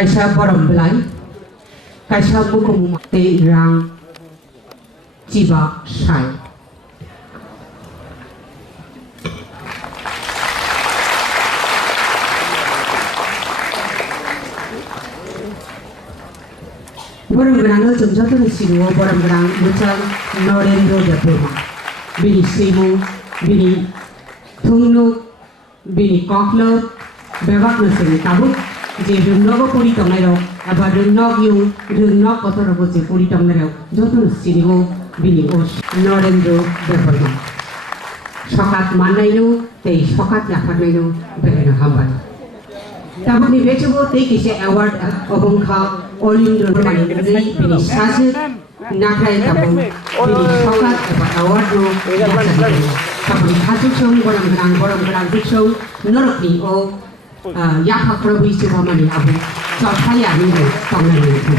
kaisa borom belai kaisa bukum te rang jiba sai borom gerang jom joto siru borom gerang mucal Norendro Depurma bini simu bini thungnu bini koklo bebak nasiri tabuk je rungnogo puri tongnai aba rungnog yung rungnog kotorogo je puri tongnai joto sinigo bini os Norendro Depurma sokat mannainu tei sokat yafarnainu belena hambai tabuk ni bechugo tei kise award obongkha Olindro Mani bini sajid nakrai tabuk bini sokat aba award no tabuk hasuk song borom gerang diksong norokni o yakha krabi subhamani abu chorthaya ni tongnai ni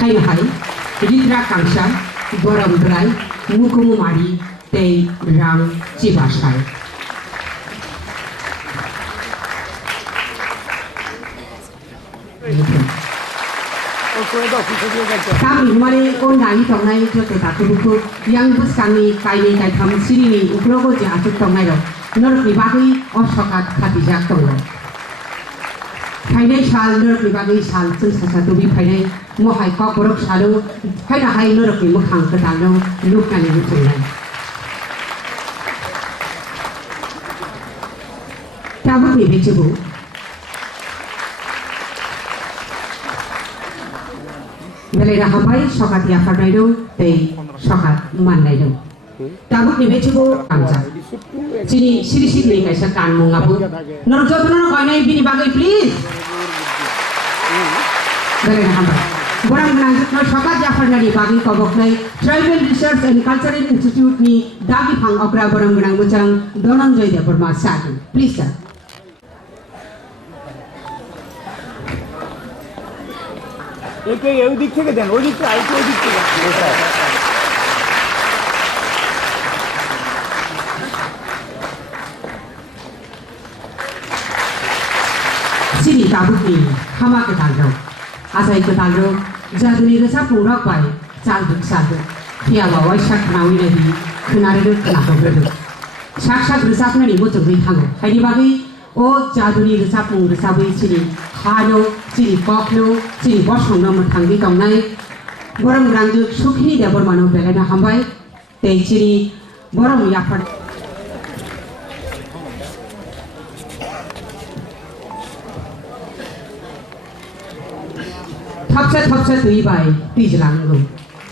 hai hai ridra kangsa borom gerai mukumu mari tei rang cibasai kami mari on nai tongnai jote takubuku yang bus kami kaini kai tham sirini ukrogo je atuk tongnai ro norokni bagui osokat khatijak tongnai फाइनाय साल नरकनि बागै साल जों सासा दुबि फाइनाय महाय कक बरक सालो फायना हाय नरकनि मोखां गोदानो लुकनानै बुथुमनाय ताबुकनि बेचेबो बेलेरा हाबाय सकात याफारनाय दं दै सकात माननाय दं ताबुकनि बेचेबो आंजा Sini siri kaisa kan mo ngabu. Norok joto no kainai bini bagai please. Dale na hamba. Borang nangjut no sokat jafar nari bagi kobok nai Tribal Research and Cultural Institute ni dagi phang okra borang nang muchang Dhananjay Depurma sakin. Please sir. एक ये दिख के देन ओदी के आई को दिख के Sini tabuk ni hama ketalro asai ketalro jaduni rasa purok bai calduk sadu kia wawai sak nawi nabi kenare kenapa berdu sak resap nani mo jogui thango haini bagai o jaduni rasa pung rasa bai sini hano sini kokno sini bosong no thangi tongnai borom rangjuk sukhini debor mano belena hambai tei sini borom yapar Thapsa tui bai tijlangu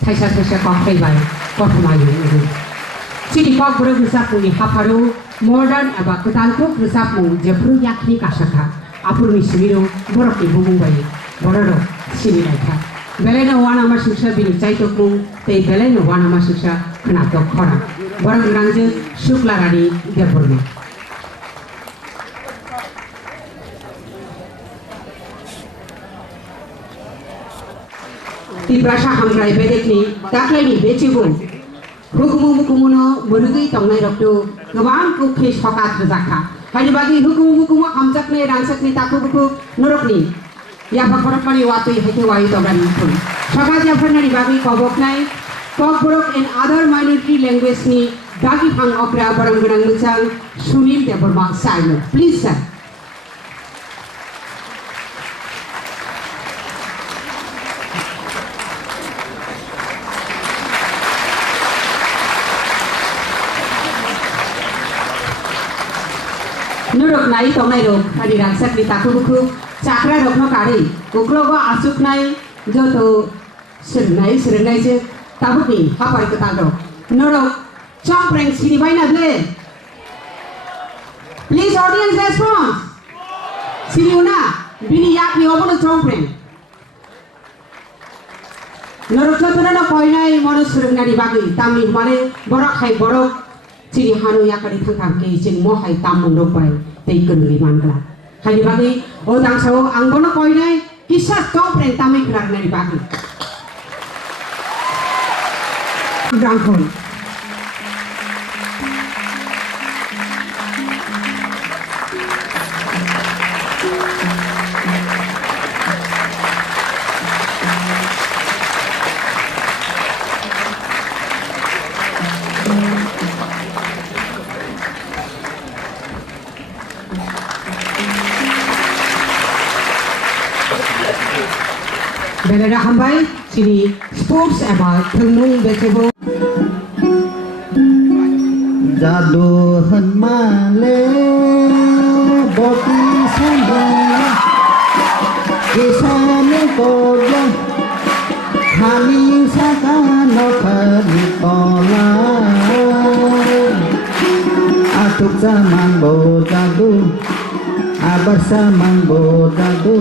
thaisa kokai bai kothmayu sini kok bro rusap ni hafaru modern aba ketalkuk rusap mu jepru yakni kasaka apur mi simiro borok ni bumung bai bororo sini naikha belena wana ma suksa bini chaitok mu tei belena wana ma suksa khna tok khora borok rangje shuklarani deporma Tibrasa hamrai bedek ni daklai ni becibu hukumu no murugi tongnai roktu gobang kukhe sokat rejaka hari bagi hukumu hamjakne rangsakni takubuku norokni ya bakorapani watui hete wai togani thun sokat ya phanari bagi koboknai kokborok and other minority language ni dagi phang okra barang ganang muchang Sunil Depurma saino please sir Nurok nai tongnai rok hari rangsak ni takubuku chakra rok no kari uklogo asuk nai joto sernai je tabukni hapar ketal rok nurok chompreng sini bai na ble please audience response sini una bini yak ni obono chompreng nurok joto no koinai mono sernai bagi tamni mane borok hai borok Ciri hanu yakari thangkam ke jeng mohai tamung robai tei kenuri mangla. Hari bagi odang sawo anggono koinai kisah kompreng tamai kerar nari bagi. Rangkon. बेलेगा हामबाय सिनि स्पोर्ट्स एबा थोंनों बेसेबो जादू हन्माले बोटी संगे किसाने को जा हामी सका नखरी तोला atuk zaman bo jadu abar zaman bo jadu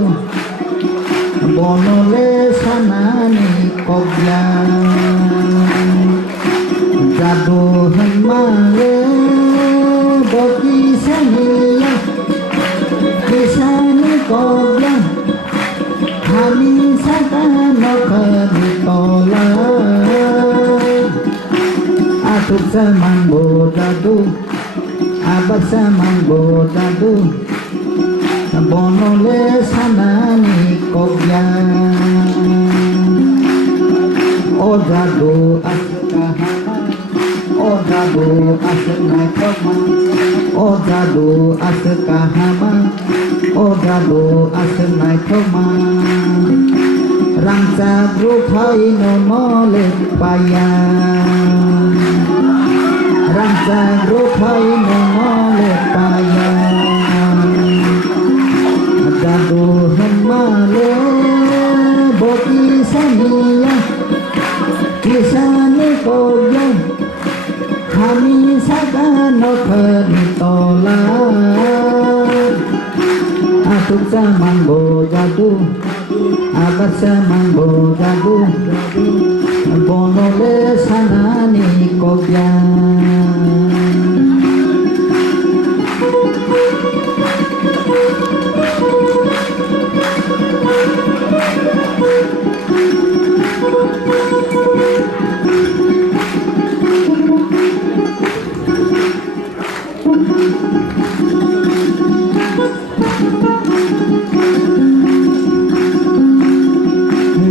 bonole sanani kobya jadu hemale boki saniya kisani kobya hami saka nokari tola atuk zaman bo jadu abar zaman bo jadu bonole sanani kobya o jadu askahama o jadu asna koma o jadu askahama o jadu asna koma rangsa rupai no mole paya rangsa rupai no mole paya jadu hemale boki saniya kisani kobya hami saka nokari tola atuk zaman bo jadu abar zaman bo jadu bonole sanani kobya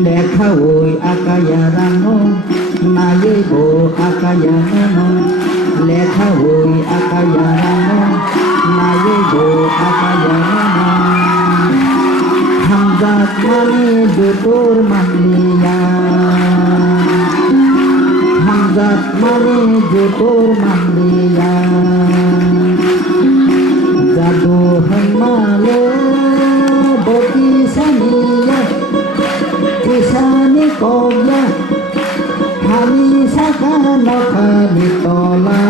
lekha oi akaya rano naye bo akaya nano lekha oi akaya rano naye bo akaya nano hamzat mane jutur manliya hamzat mane jutur manliya jadu hemale boki saniya kisani kobya hami saka nokari tola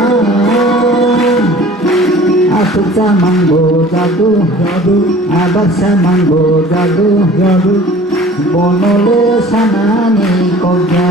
atuk zaman bo jadu abar zaman bo jadu bonole sanani kobya